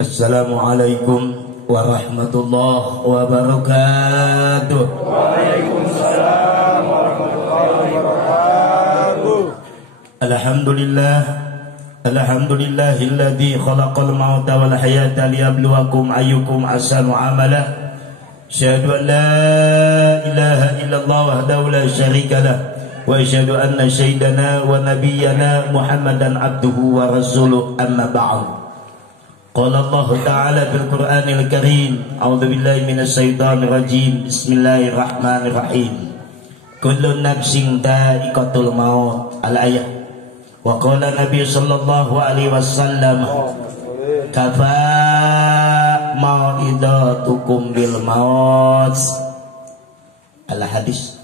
Assalamualaikum warahmatullahi wabarakatuh. Waalaikumsalam warahmatullahi wabarakatuh. Alhamdulillahilladzi khalaqal mauta wal hayata liyabluwakum ayyukum ahsanu amala. Asyhadu an la ilaha illallah wahdahu la syarika lah wa asyhadu anna sayyidana wa nabiyyana Muhammadan abduhu wa rasuluh, amma ba'd. Qala Allah Ta'ala fil Qur'anil Karim, a'udzu billahi minasy syaithanir rajim. Bismillahirrahmanirrahim. Kullu nafsin dha'iqatul maut. Al-ayah. Wa qala Nabi sallallahu alaihi wasallam, kafa mau'idatukum bil maut. Al-hadis.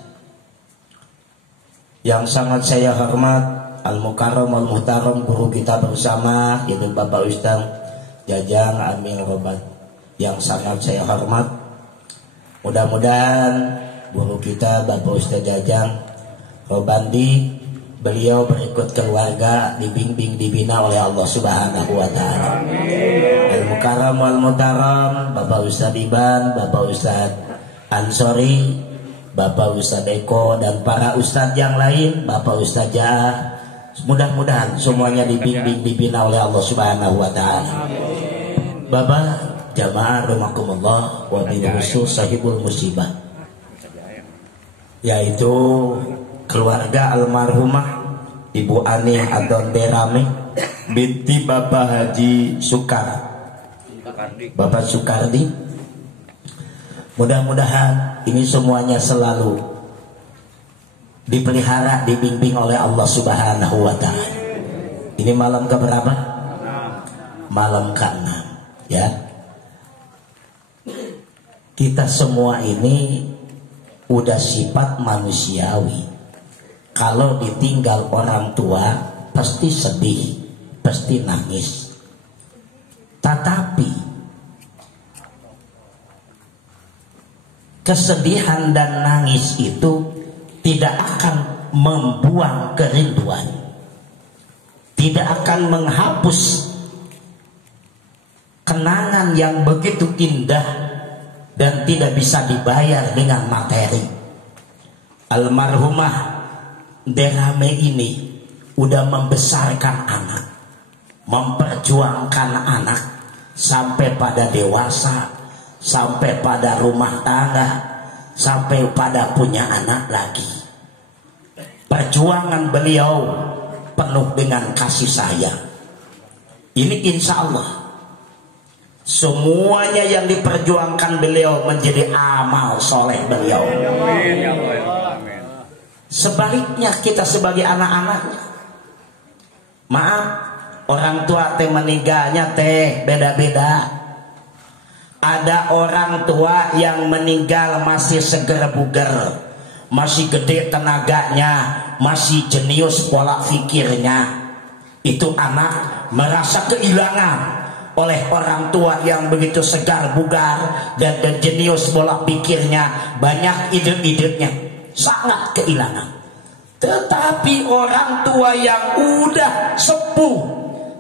Yang sangat saya hormat, al-mukarram al-muhtaram, guru kita bersama, yaitu Bapak Ustaz Jajang Amil Robat. Yang sangat saya hormat, mudah-mudahan guru kita Bapak Ustaz Jajang Robandi, beliau berikut keluarga dibimbing dibina oleh Allah Subhanahu wa taala. Al-mukarram al-muhtaram, Bapak Ustaz Iban, Bapak Ustaz Ansori, Bapak Ustaz Eko, dan para ustadz yang lain, Bapak Ustaz Jah, mudah-mudahan semuanya dibimbing dibina oleh Allah Subhanahu wa taala. Bapak jamaah rahimakumullah, wa bil khusus sahibul musibah, yaitu keluarga almarhumah Ibu Ani Adon Derame binti Bapak Haji Bapak Sukardi. Mudah-mudahan ini semuanya selalu dipelihara, dibimbing oleh Allah Subhanahu wa taala. Ini malam keberapa? Malam ke-6, ya. Kita semua ini udah sifat manusiawi. Kalau ditinggal orang tua pasti sedih, pasti nangis. Tetapi kesedihan dan nangis itu tidak akan membuang kerinduan, tidak akan menghapus kenangan yang begitu indah dan tidak bisa dibayar dengan materi. Almarhumah Derame ini udah membesarkan anak, memperjuangkan anak sampai pada dewasa, sampai pada rumah tangga, sampai pada punya anak lagi. Perjuangan beliau penuh dengan kasih sayang. Ini insya Allah semuanya yang diperjuangkan beliau menjadi amal soleh beliau. Sebaliknya kita sebagai anak-anaknya, maaf, orang tua teh meninggalnya teh beda-beda. Ada orang tua yang meninggal masih seger buger, masih gede tenaganya, masih jenius pola pikirnya. Itu anak merasa kehilangan oleh orang tua yang begitu segar bugar dan jenius pola pikirnya, banyak ide-idenya, sangat kehilangan. Tetapi orang tua yang udah sepuh,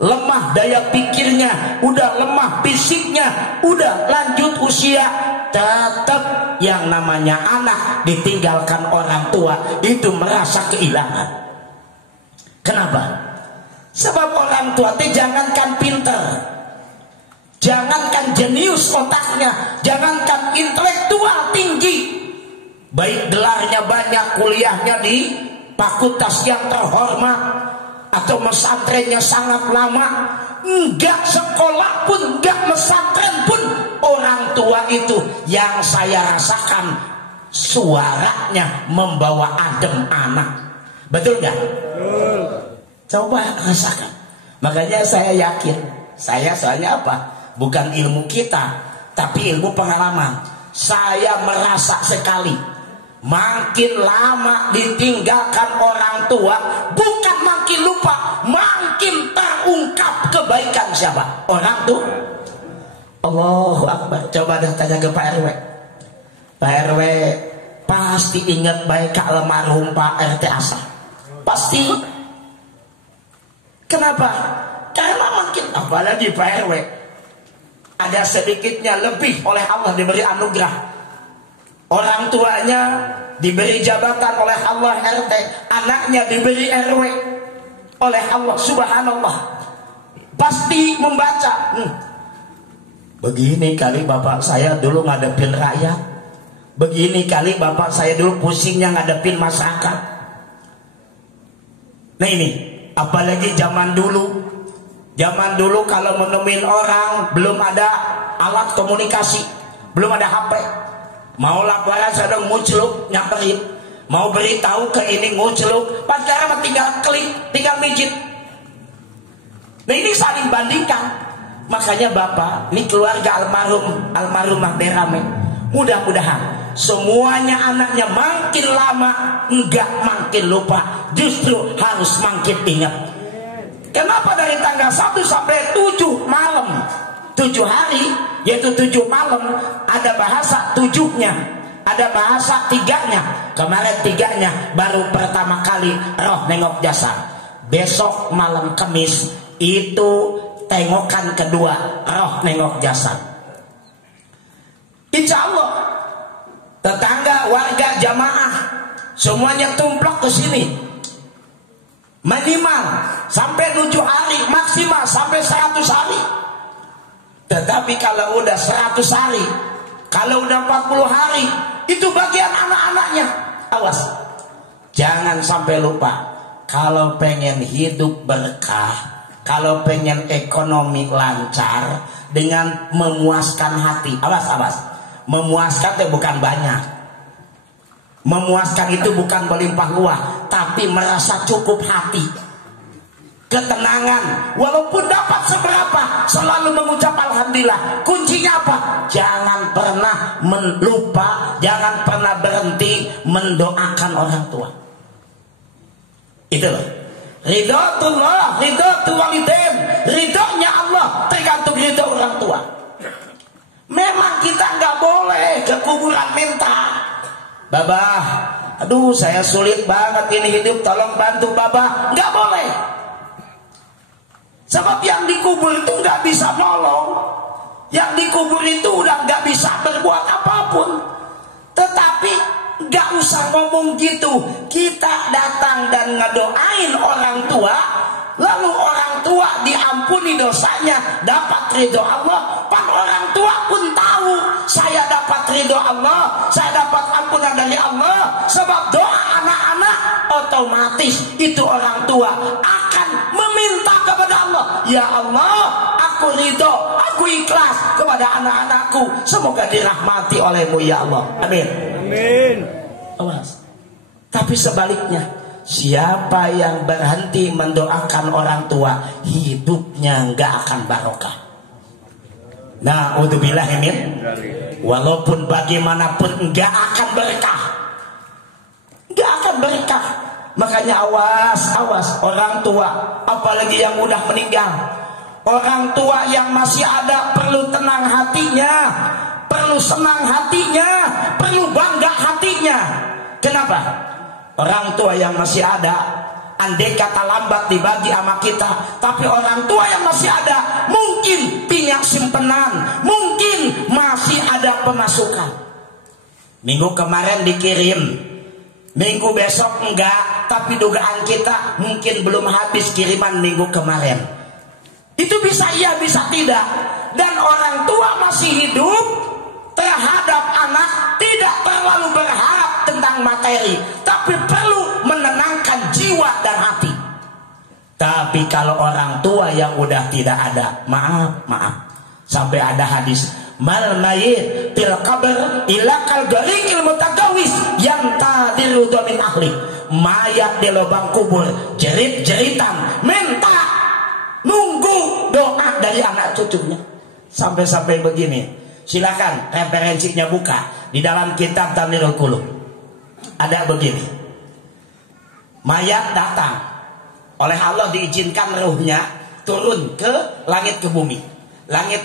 lemah daya pikirnya, udah lemah fisiknya, udah lanjut usia, tetap yang namanya anak ditinggalkan orang tua itu merasa kehilangan. Kenapa? Sebab orang tua itu jangankan pinter, jangankan jenius otaknya, jangankan intelektual tinggi, baik gelarnya banyak, kuliahnya di fakultas yang terhormat, atau mesantrennya sangat lama, enggak sekolah pun, enggak mesantren pun, orang tua itu yang saya rasakan suaranya membawa adem anak. Betul enggak? Coba rasakan. Makanya saya yakin, saya soalnya apa? Bukan ilmu kita, tapi ilmu pengalaman. Saya merasa sekali, makin lama ditinggalkan orang tua, bukan makin lupa, makin terungkap kebaikan siapa? Orang tua. Allahu Akbar. Coba dah tanya ke Pak RW. Pak RW pasti ingat baik almarhum Pak RT Asa. Pasti. Kenapa? Karena makin, apalagi Pak RW, ada sedikitnya lebih oleh Allah diberi anugerah. Orang tuanya diberi jabatan oleh Allah RT, anaknya diberi RW oleh Allah, subhanallah. Pasti membaca, begini kali bapak saya dulu ngadepin rakyat, begini kali bapak saya dulu pusingnya ngadepin masyarakat. Nah ini, apalagi zaman dulu. Zaman dulu kalau menemuin orang belum ada alat komunikasi, belum ada HP. Mau laporan sedang ngucluk, nyamperin. Mau beritahu ke ini ngucluk, padahal tinggal klik, tinggal mijit. Nah ini saling bandingkan. Makanya Bapak, ini keluarga almarhumah Berame. Mudah-mudahan semuanya anaknya makin lama enggak makin lupa, justru harus makin ingat. Kenapa dari tanggal 1 sampai 7 malam, 7 hari, yaitu 7 malam, ada bahasa 7-nya, ada bahasa 3-nya. Kemarin 3-nya baru pertama kali roh nengok jasad. Besok malam Kamis itu tengokan kedua, roh nengok jasad. Insya Allah tetangga, warga, jamaah semuanya tumplok ke sini. Minimal sampai 7 hari, maksimal sampai 100 hari. Tetapi kalau udah 100 hari, kalau udah 40 hari, itu bagian anak-anaknya. Awas, jangan sampai lupa. Kalau pengen hidup berkah, kalau pengen ekonomi lancar, dengan memuaskan hati. Awas, memuaskan itu bukan banyak. Memuaskan itu bukan berlimpah ruah, tapi merasa cukup hati, ketenangan. Walaupun dapat seberapa, selalu mengucap alhamdulillah. Kuncinya apa? Jangan pernah melupa, jangan pernah berhenti mendoakan orang tua. Itu loh. Ridhatullah, ridhatul walidain, ridhonya Allah tergantung ridho orang tua. Memang kita nggak boleh ke kuburan minta, Babah, aduh saya sulit banget ini hidup, tolong bantu Babah. Nggak boleh. Sebab yang dikubur itu nggak bisa nolong. Yang dikubur itu udah nggak bisa berbuat apapun. Tetapi nggak usah ngomong gitu. Kita datang dan ngedoain orang tua, lalu orang tua diampuni dosanya, dapat ridho Allah. Pan orang tua pun tahu saya dapat ridho Allah, saya dapat ampunan dari Allah. Sebab doa anak-anak otomatis itu orang tua akan meminta kepada Allah, ya Allah, aku ridho, aku ikhlas kepada anak-anakku, semoga dirahmati olehmu ya Allah. Amin. Amin. Awas. Tapi sebaliknya, siapa yang berhenti mendoakan orang tua, hidupnya nggak akan barokah. Nah, udzubillah min. Walaupun bagaimanapun nggak akan berkah, nggak akan berkah. Makanya awas orang tua, apalagi yang udah meninggal. Orang tua yang masih ada perlu tenang hatinya, perlu senang hatinya, perlu bangga hatinya. Kenapa? Orang tua yang masih ada, andai kata lambat dibagi sama kita, tapi orang tua yang masih ada mungkin punya simpenan, mungkin masih ada pemasukan. Minggu kemarin dikirim, minggu besok enggak, tapi dugaan kita mungkin belum habis kiriman minggu kemarin. Itu bisa iya, bisa tidak. Dan orang tua masih hidup terhadap anak tidak terlalu berharap tentang materi, tapi perlu menenangkan jiwa dan hati. Tapi kalau orang tua yang udah tidak ada, maaf, sampai ada hadis, mal mayit fil qabr ila kal gariqil mutagawis yang tadiru min ahli. Mayat di lubang kubur jerit-jeritan minta, nunggu doa dari anak cucunya. Sampai-sampai begini. Silakan referensinya buka di dalam kitab Tanwirul Qulub. Ada begini. Mayat datang, oleh Allah diizinkan ruhnya turun ke langit, ke bumi. Langit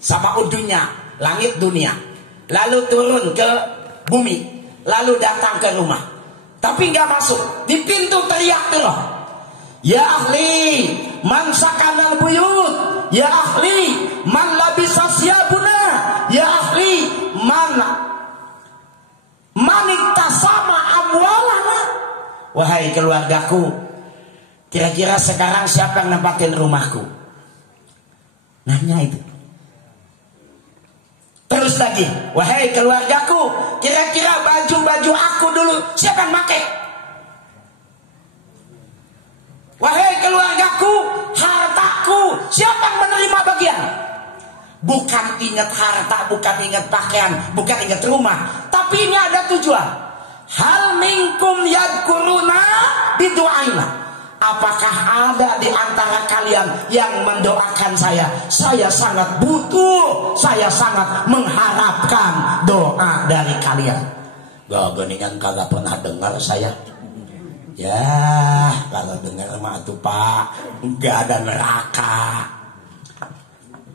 sama udunya, langit dunia. Lalu turun ke bumi, lalu datang ke rumah. Tapi nggak masuk. Di pintu teriak terus, ya ahli, man sakanal buyut, ya ahli man labisa siyabuna, ya ahli man iktasama amwalana. Wahai keluargaku, kira-kira sekarang siapa yang nempatin rumahku? Nanya itu. Terus lagi, wahai keluargaku, kira-kira baju-baju aku dulu siapa yang pakai? Wahai keluargaku, hartaku siapa yang menerima bagian? Bukan ingat harta, bukan ingat pakaian, bukan ingat rumah, tapi ini ada tujuan. Hal minkum yadkuruna bidu'aina. Apakah ada di antara kalian yang mendoakan saya? Saya sangat butuh, saya sangat mengharapkan doa dari kalian. Gak geningan kagak pernah dengar saya. Ya, kalau dengar mah tuh Pak, gak ada neraka.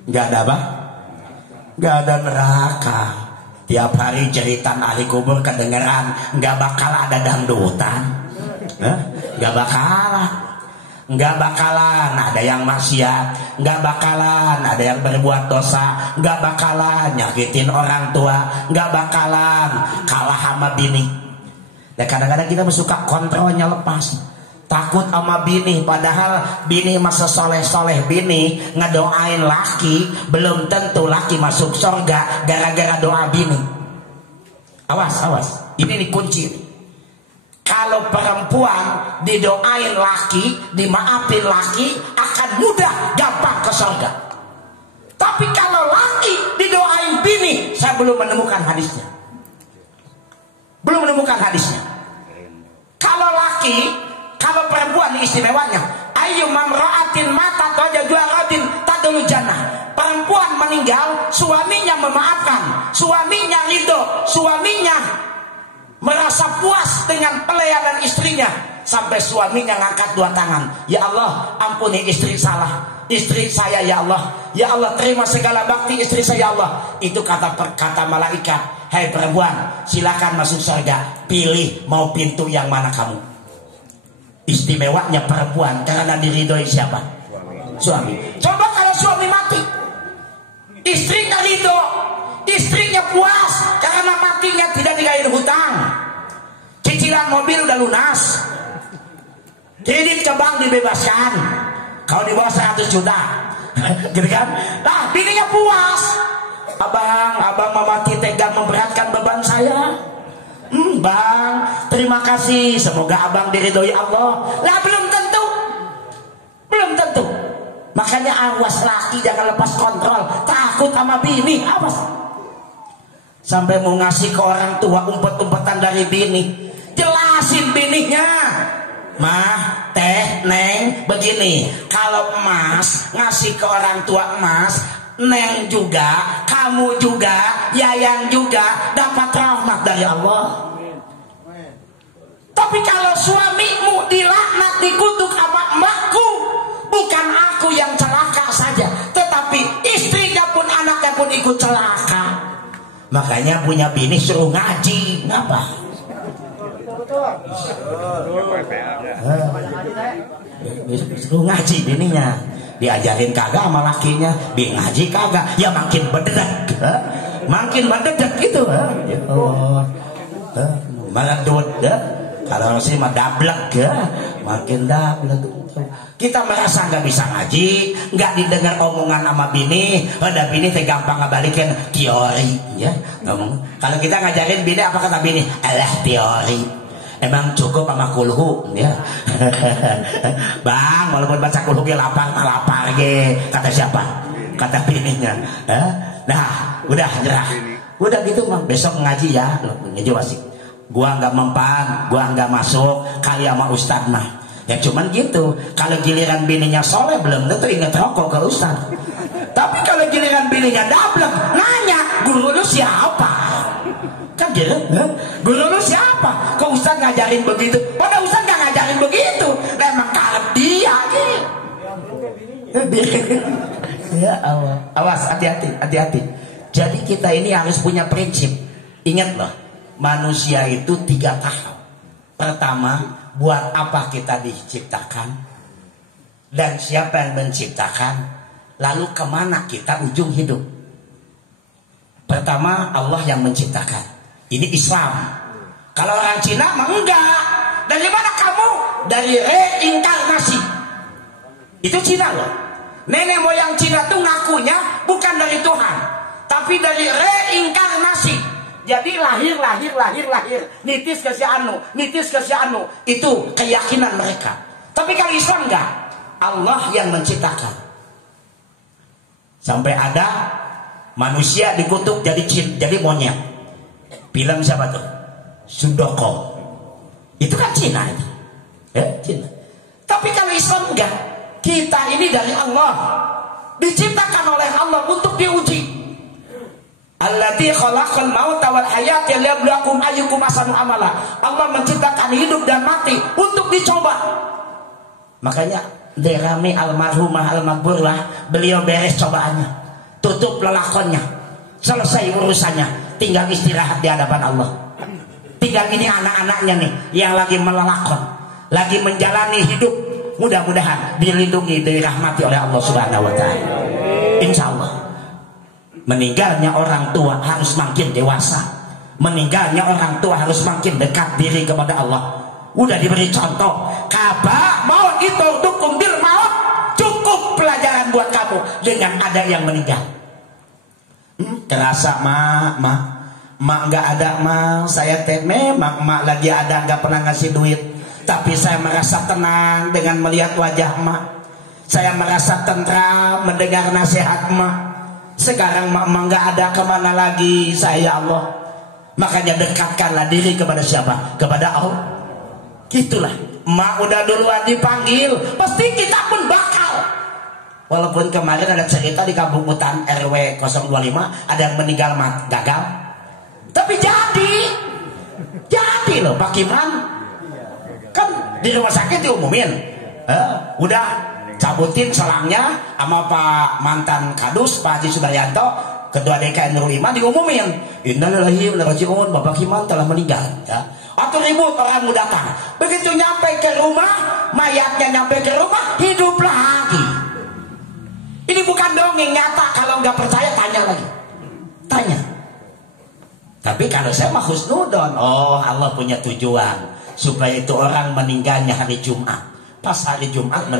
Gak ada apa? Gak ada neraka. Tiap hari jeritan ahli kubur kedengeran, gak bakal ada dangdutan. Gak bakalan ada yang maksiat, gak bakalan ada yang berbuat dosa, gak bakalan nyakitin orang tua, gak bakalan kalah sama bini. Dan kadang-kadang kita suka kontrolnya lepas, takut sama bini, padahal bini masa soleh-soleh bini ngedoain laki, belum tentu laki masuk surga gara-gara doa bini. Awas, ini kunci. Kalau perempuan didoain laki, dimaafin laki, akan mudah gampang ke surga. Tapi kalau laki didoain bini, saya belum menemukan hadisnya. Kalau perempuan istimewanya, ayu mamra'atin mata tajajuaratin tadul jannah. Perempuan meninggal, suaminya memaafkan, suaminya ridho, suaminya merasa puas dengan pelayanan istrinya, sampai suaminya ngangkat dua tangan, ya Allah ampuni istri saya ya Allah terima segala bakti istri saya ya Allah. Itu kata malaikat, hai perempuan silakan masuk surga, pilih mau pintu yang mana kamu. Istimewanya perempuan karena diridhoi siapa? Suami. Coba kalau suami mati, istrinya ridho, istrinya puas karena matinya tidak dikain hutang, cicilan mobil udah lunas, kredit ke bank dibebaskan kalau di bawah 100 juta gitu kan. Nah bininya puas, abang mati tega memberatkan beban saya. Bang terima kasih, semoga abang diridhoi Allah. Lah belum tentu. Makanya awas laki, jangan lepas kontrol, takut sama bini, awas. Sampai mau ngasih ke orang tua umpet-umpetan dari bini, jelasin bininya, mah, teh, neng, begini. Kalau emas ngasih ke orang tua emas, neng juga, kamu juga, yayang juga dapat rahmat dari Allah. Tapi kalau suamimu dilaknat, dikutuk sama emakku, bukan aku yang celaka saja, tetapi istrinya pun anaknya pun ikut celaka. Makanya punya bini suruh ngaji, ngapa? Suruh ngaji bininya, diajarin kagak sama lakinya, bini ngaji kagak, ya makin mendadak gitu. Meledut, kalau sih mah dablek ya, makin dablek. Kita merasa nggak bisa ngaji, nggak didengar omongan sama bini, ada bini teh gampang ngabalikin teori, ya. Kalau kita ngajarin bini apa kata bini? Alah teori. Emang cukup sama kulhu, ya. Bang, walaupun baca kulhu ge lapar ge, kata siapa? Kata bininya. Nah, udah nyerah. Udah gitu bang, besok ngaji ya, ngaji wasik. Gua nggak mempan, gua nggak masuk, kali sama ustad mah. Ya cuman gitu. Kalau giliran bininya soleh belum tentu inget rokok ke ustad. Tapi kalau giliran bininya dablek, nanya guru lu siapa? Kan gitu, guru lu siapa? Kok ustad ngajarin begitu? Padahal ustad nggak ngajarin begitu. Memang karep dia gitu. Ya Allah. Awas, hati-hati. Jadi kita ini harus punya prinsip. Ingat loh, manusia itu 3 tahap. Pertama, buat apa kita diciptakan? dan siapa yang menciptakan, lalu kemana kita ujung hidup? Pertama, Allah yang menciptakan. Ini Islam. Kalau orang Cina mah enggak. Dari mana kamu? Dari reinkarnasi. Itu Cina loh. Nenek moyang Cina tuh ngakunya bukan dari Tuhan, tapi dari reinkarnasi. Jadi lahir. Nitis ke si anu. Itu keyakinan mereka. Tapi kalau Islam enggak. Allah yang menciptakan. Sampai ada manusia dikutuk jadi monyet. Film siapa tuh? Sundoko. Itu kan Cina itu. Ya, Cina. Tapi kalau Islam enggak. Kita ini dari Allah, diciptakan oleh Allah untuk diuji. Alladzi khalaqal mauta wal hayata liyabluwakum ayyukum ahsanu amala. Allah menciptakan hidup dan mati untuk dicoba. Makanya Derami almarhumah almakburlah, beliau beres cobaannya, tutup lelakonnya, selesai urusannya, tinggal istirahat di hadapan Allah. Tinggal ini anak-anaknya nih yang lagi melelakon, lagi menjalani hidup. Mudah-mudahan dilindungi, dirahmati oleh Allah Subhanahu wa taala. Insya Allah. Meninggalnya orang tua harus makin dewasa. Meninggalnya orang tua harus makin dekat diri kepada Allah. Udah diberi contoh, kaba maut itu dukum bil maut, cukup pelajaran buat kamu dengan ada yang meninggal. Terasa mak nggak ada mak, saya memang mak lagi ada, nggak pernah ngasih duit. Tapi saya merasa tenang dengan melihat wajah emak. Saya merasa tentram mendengar nasihat emak. Sekarang emak nggak ada, kemana lagi saya, Allah. Makanya dekatkanlah diri kepada siapa? Kepada Allah. Gitulah. Emak udah duluan dipanggil, pasti kita pun bakal. Walaupun kemarin ada cerita di Kampung Hutan RW 025 ada yang meninggal gagal. Tapi jadi loh Pak Kiman. Kan di rumah sakit diumumin, udah cabutin selangnya sama Pak mantan Kadus Pak Haji Sudaryanto, Ketua DKN Nurul Iman, diumumin innalillahi wa inna ilaihi raji'un, Bapak Kiman telah meninggal ya. Atau ribut orang mau datang, begitu nyampe ke rumah, mayatnya nyampe ke rumah, hidup lagi. Ini bukan dongeng, nyata. Kalau nggak percaya tanya lagi, tanya. Tapi kalau saya mah husnudon, oh Allah punya tujuan supaya itu orang meninggalnya hari Jumat. Pas hari Jumat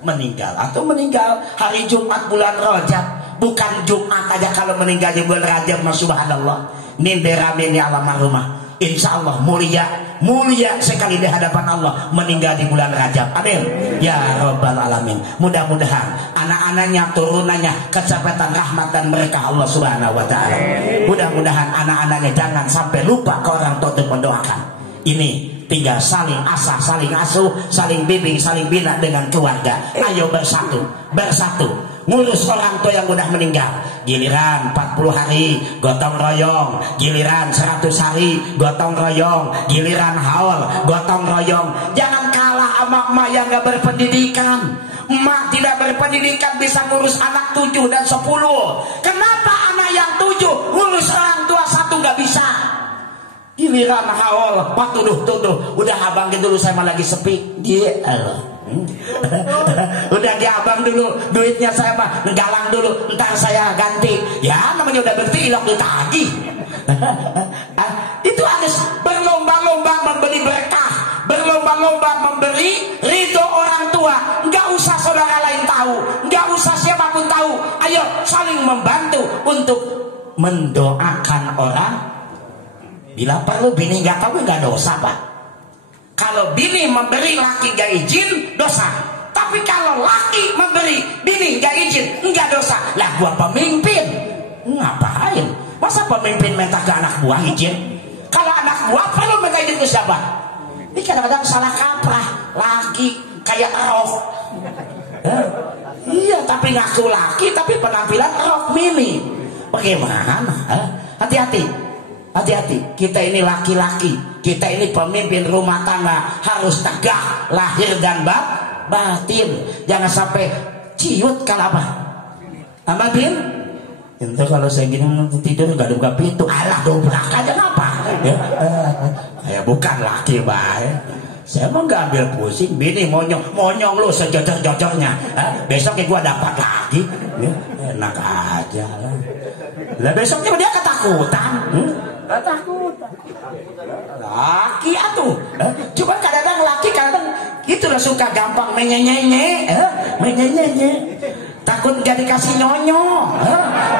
meninggal. Atau meninggal hari Jumat bulan Rajab. Bukan Jumat aja, kalau meninggal di bulan Rajab, subhanallah. Ninderami almarhumah, insya Allah mulia sekali di hadapan Allah meninggal di bulan Rajab. Amin ya rabbal alamin. Mudah-mudahan anak-anaknya, turunannya kecepatan rahmat dan mereka Allah Subhanahu wa taala. Mudah-mudahan anak-anaknya jangan sampai lupa ke orang tua untuk mendoakan. Ini tinggal saling asah, saling asuh, saling bimbing, saling bina dengan keluarga. Ayo bersatu ngurus orang tua yang udah meninggal. Giliran 40 hari gotong royong, giliran 100 hari gotong royong, giliran haul gotong royong. Jangan kalah sama emak yang gak berpendidikan. Emak tidak berpendidikan bisa ngurus anak 7 dan 10. Kenapa anak yang 7 ngurus orang tua 1 gak bisa? Giliran haul, pak tuduh. Udah abang dulu, saya mah lagi sepi. Udah di abang dulu, duitnya saya mah galang dulu, ntar saya ganti. Ya namanya udah bertilok ditagih. Itu harus berlomba-lomba memberi berkah, berlomba-lomba memberi ridho orang tua. Nggak usah saudara lain tahu, nggak usah siapapun tahu. Ayo saling membantu untuk mendoakan orang. Bila perlu bini nggak tahu nggak dosa pak. Kalau bini memberi laki nggak izin dosa. Tapi kalau laki memberi bini nggak izin nggak dosa. Lah gua pemimpin ngapain? Masa pemimpin minta ke anak buah izin? Kalau anak buah perlu minta izin ke siapa? Ini kadang-kadang salah kaprah. Laki kayak roh. Iya tapi ngaku laki tapi penampilan rok mini. Bagaimana? Hati-hati, kita ini laki-laki, kita ini pemimpin rumah tangga, harus tegak lahir dan batin. Jangan sampai ciut kalau apa? Amatin? Itu kalau saya gini tidur gak buka pintu, alah dobrak aja ngapa? Ya bukan laki baik. Saya mah nggak ambil pusing, bini monyong lu sejojor-jojornya. Besoknya gua dapat lagi, ya, enak aja lah. Lah besoknya dia ketakutan, ketakutan. Laki atuh, cuma kadang-kadang laki kadang itu lah suka gampang menyenyenye, takut gak dikasih nyonyo.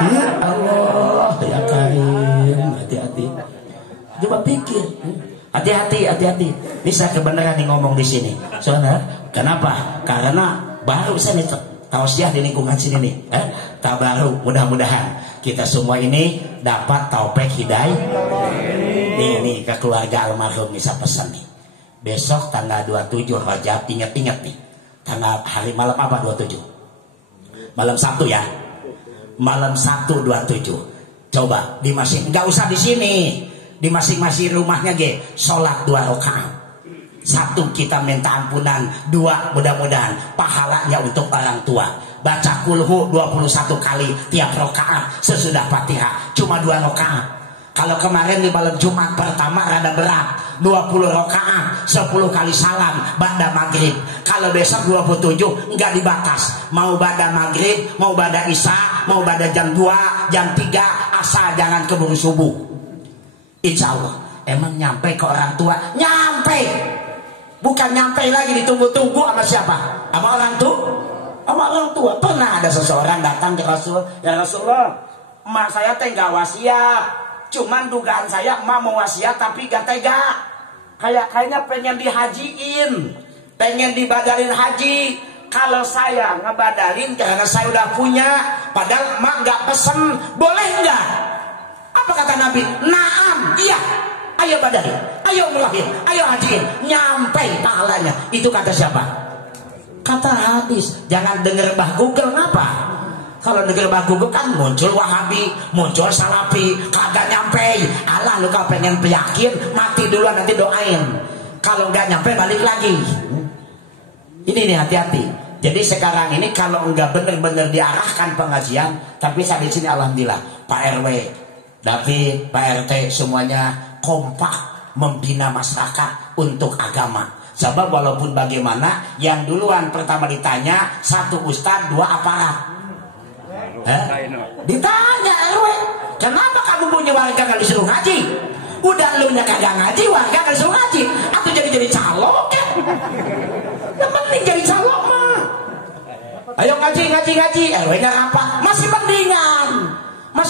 Ya Allah, ya Karim, hati-hati. Coba pikir. Hati-hati. Ini saya kebenaran nih ngomong di sini. Soalnya, kenapa? Karena baru saya nih tausiah di lingkungan sini nih. Tak baru, mudah-mudahan kita semua ini dapat taufik hidayah. Ini ke keluarga almarhum nih saya pesan nih. Besok tanggal 27 Rajab, ingat-ingat nih. Hari malam apa 27? Malam Sabtu ya. Malam Sabtu 27. Coba di masing, nggak usah di sini. Di masing-masing rumahnya sholat 2 rakaat. 1 kita minta ampunan, 2 mudah-mudahan pahalanya untuk orang tua. Baca kulhu 21 kali tiap rakaat sesudah Fatihah, cuma 2 rakaat. Kalau kemarin di malam Jumat pertama rada berat, 20 rakaat, 10 kali salam ba'da maghrib. Kalau besok 27 enggak dibatas, mau ba'da maghrib, mau ba'da isya, mau ba'da jam 2, jam 3, asal jangan keburu subuh. Insya Allah. Emang nyampe ke orang tua? Nyampe. Bukan nyampe lagi ditunggu-tunggu sama siapa? Sama orang tua? Sama orang tua. Pernah ada seseorang datang ke Rasul, ya Rasulullah, emak saya teh gak wasiat, cuman dugaan saya emak mau wasiat tapi gak tega. Kayaknya pengen dihajiin, pengen dibadalin haji. Kalau saya ngebadalin karena saya udah punya, padahal emak gak pesen, boleh gak? Apa kata Nabi? Naam, iya. Ayo badai, ayo melahir, ayo hajiin. Nyampe pahalanya. Itu kata siapa? Kata hadis. Jangan denger bah Google. Ngapa? Kalau denger bah Google kan muncul Wahabi, muncul Salafi, kagak nyampe. Allah lu kalau pengen yakin, mati duluan nanti doain. Kalau nggak nyampe balik lagi. Ini nih hati-hati. Jadi sekarang ini kalau nggak bener-bener diarahkan pengajian, tapi saya di sini alhamdulillah Pak RW, David, Pak RT semuanya kompak membina masyarakat untuk agama. Sebab walaupun bagaimana yang duluan pertama ditanya 1 ustaz 2 aparat. Ditanya RW, kenapa kamu punya warga gak disuruh ngaji? Udah lu nya kagak ngaji, warga gak disuruh ngaji. Atau jadi calok kan? Yang penting jadi calok mah. Ayo ngaji. RW nya apa? Masih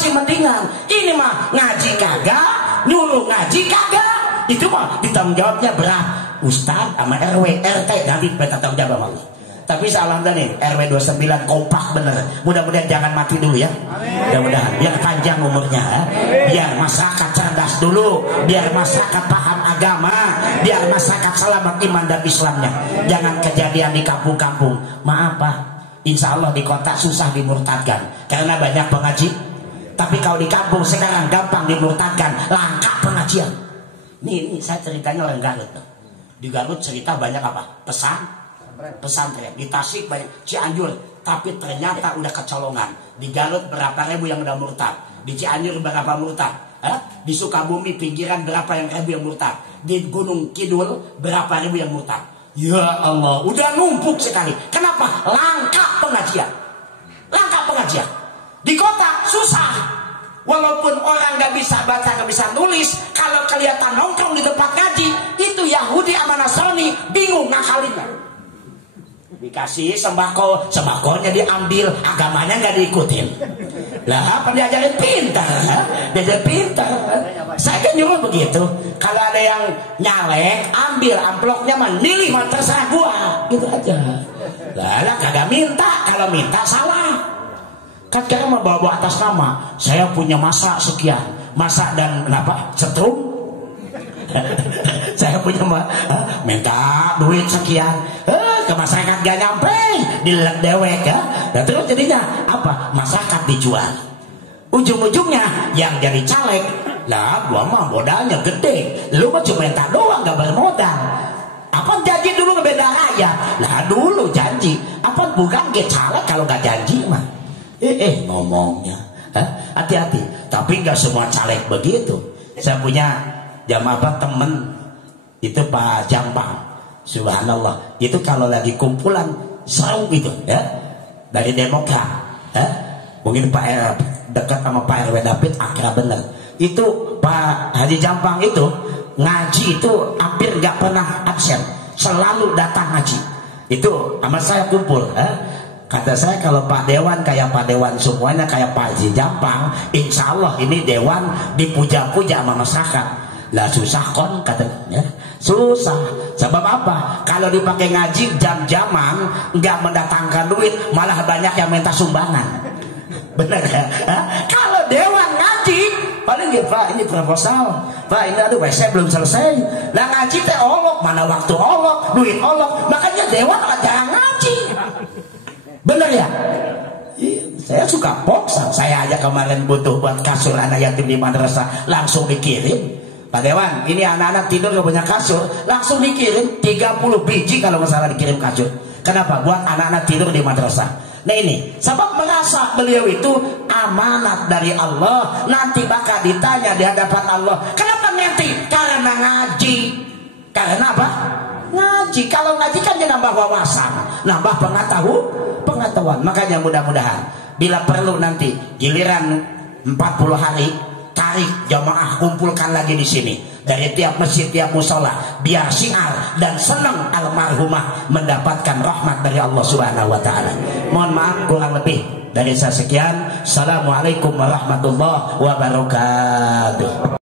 mendingan. Ini mah ngaji kagak, nyuruh ngaji kagak. Itu mah ditanggung jawabnya berat. Ustaz sama RW, RT nanti bertanggung jawab sama Allah. Tapi salam nih, RW 29 kompak bener. Mudah-mudahan jangan mati dulu ya. Mudah-mudahan biar panjang umurnya. Biar masyarakat cerdas dulu, biar masyarakat paham agama, biar masyarakat selamat iman dan Islamnya. Jangan kejadian di kampung-kampung. Maaf Pak, insya Allah di kota susah dimurtadkan karena banyak pengaji. Tapi kalau di kampung sekarang gampang dimurtadkan, langka pengajian. Ini saya ceritanya orang Garut. Di Garut cerita banyak apa? Pesantren. Di Tasik banyak, Cianjur. Tapi ternyata udah kecolongan. Di Garut berapa ribu yang udah murtad. Di Cianjur berapa murtad. Di Sukabumi pinggiran berapa yang ribu yang murtad. Di Gunung Kidul berapa ribu yang murtad. Ya Allah, udah numpuk sekali. Kenapa? Langka pengajian. Di kota susah. Walaupun orang gak bisa baca, gak bisa nulis, kalau kelihatan nongkrong di tempat ngaji, itu Yahudi sama Nasrani bingung ngakalinnya. Dikasih sembakonya diambil, agamanya gak diikutin. Lah apa diajarin pintar? Saya kan nyuruh begitu. Kalau ada yang nyalek, ambil amplopnya mah nilai mah terserah gua, gitu aja. Lah kagak minta, kalau minta salah. Kan kira mau bawa atas nama, saya punya masa sekian, masa dan apa setrum. Saya punya minta duit sekian, ke masyarakat gak nyampe, dilek dewek ya. Dan terus jadinya apa? Masyarakat dijual. Ujung-ujungnya yang jadi caleg, lah gua mah modalnya gede, lu mah cuma minta doang gak bermodal. Apa janji dulu ngebeda raya? Lah dulu janji, apa bukan ke caleg kalau gak janji mah. Ngomongnya hati-hati. Tapi nggak semua caleg begitu. Saya punya jamaah temen itu Pak Jampang. Subhanallah. Itu kalau lagi kumpulan seru gitu ya. Dari Demokrat, ya. Mungkin Pak dekat sama Pak RW David akrab bener. Itu Pak Haji Jampang itu ngaji itu hampir nggak pernah absen, selalu datang ngaji. Itu sama saya kumpul. Kata saya kalau Pak Dewan kayak Pak Dewan semuanya kayak Pak Haji Jampang, insya Allah ini Dewan dipuja-puja sama masyarakat. Lah susah kon katanya, susah. Sebab apa? Kalau dipakai ngaji jam-jaman nggak mendatangkan duit, malah banyak yang minta sumbangan. Benar ya? Kalau Dewan ngaji paling dia, Pak ini proposal, Pak ini aduh saya belum selesai. Lah ngaji teh olok, mana waktu olok, duit olok, makanya Dewan jarang ngaji. Bener ya? Saya suka boxan. Saya aja kemarin butuh buat kasur anak yatim di madrasah, langsung dikirim. Pak Dewan, ini anak-anak tidur gak punya kasur, langsung dikirim 30 biji kalau masalah dikirim kasur. Kenapa? Buat anak-anak tidur di madrasah. Nah ini, sebab merasa beliau itu amanat dari Allah, nanti bakal ditanya di hadapan Allah. Kenapa nanti? Karena ngaji. Karena apa? Ngaji. Kalau ngaji kan dia nambah wawasan, nambah pengetahuan. Makanya mudah-mudahan bila perlu nanti giliran 40 hari tarik jamaah kumpulkan lagi di sini dari tiap masjid, tiap musola, biar syiar dan senang almarhumah mendapatkan rahmat dari Allah Subhanahu wa taala. Mohon maaf kurang lebih dari saya sekian. Assalamualaikum warahmatullahi wabarakatuh.